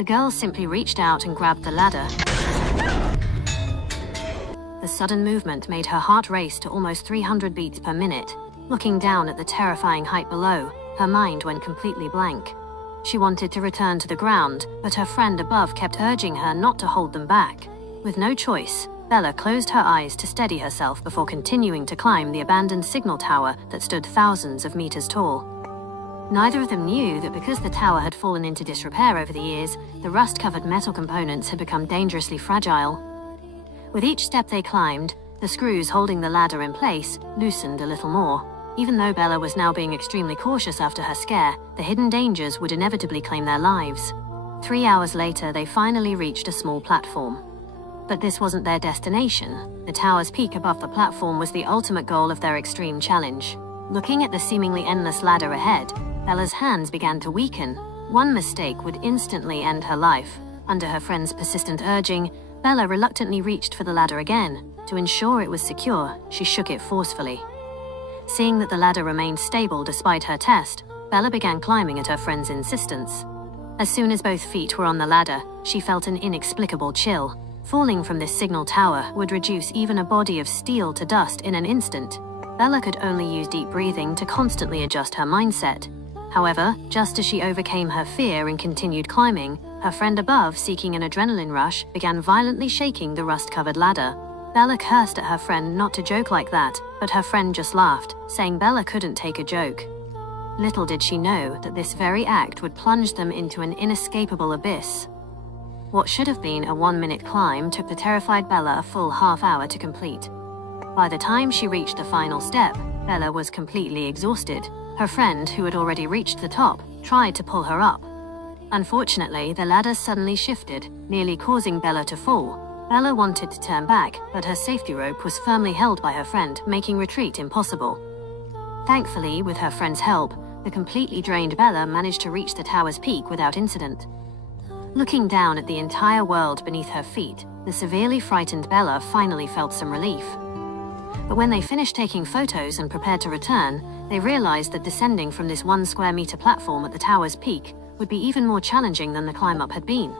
The girl simply reached out and grabbed the ladder. The sudden movement made her heart race to almost 300 beats per minute. Looking down at the terrifying height below, her mind went completely blank. She wanted to return to the ground, but her friend above kept urging her not to hold them back. With no choice, Bella closed her eyes to steady herself before continuing to climb the abandoned signal tower that stood thousands of meters tall. Neither of them knew that because the tower had fallen into disrepair over the years, the rust-covered metal components had become dangerously fragile. With each step they climbed, the screws holding the ladder in place loosened a little more. Even though Bella was now being extremely cautious after her scare, the hidden dangers would inevitably claim their lives. 3 hours later, they finally reached a small platform. But this wasn't their destination. The tower's peak above the platform was the ultimate goal of their extreme challenge. Looking at the seemingly endless ladder ahead, Bella's hands began to weaken. One mistake would instantly end her life. Under her friend's persistent urging, Bella reluctantly reached for the ladder again. To ensure it was secure, she shook it forcefully. Seeing that the ladder remained stable despite her test, Bella began climbing at her friend's insistence. As soon as both feet were on the ladder, she felt an inexplicable chill. Falling from this signal tower would reduce even a body of steel to dust in an instant. Bella could only use deep breathing to constantly adjust her mindset. However, just as she overcame her fear and continued climbing, her friend above, seeking an adrenaline rush, began violently shaking the rust-covered ladder. Bella cursed at her friend not to joke like that, but her friend just laughed, saying Bella couldn't take a joke. Little did she know that this very act would plunge them into an inescapable abyss. What should have been a 1-minute climb took the terrified Bella a full half-hour to complete. By the time she reached the final step, Bella was completely exhausted. Her friend, who had already reached the top, tried to pull her up. Unfortunately, the ladder suddenly shifted, nearly causing Bella to fall. Bella wanted to turn back, but her safety rope was firmly held by her friend, making retreat impossible. Thankfully, with her friend's help, the completely drained Bella managed to reach the tower's peak without incident. Looking down at the entire world beneath her feet, the severely frightened Bella finally felt some relief. But when they finished taking photos and prepared to return, they realized that descending from this 1 square meter platform at the tower's peak would be even more challenging than the climb up had been.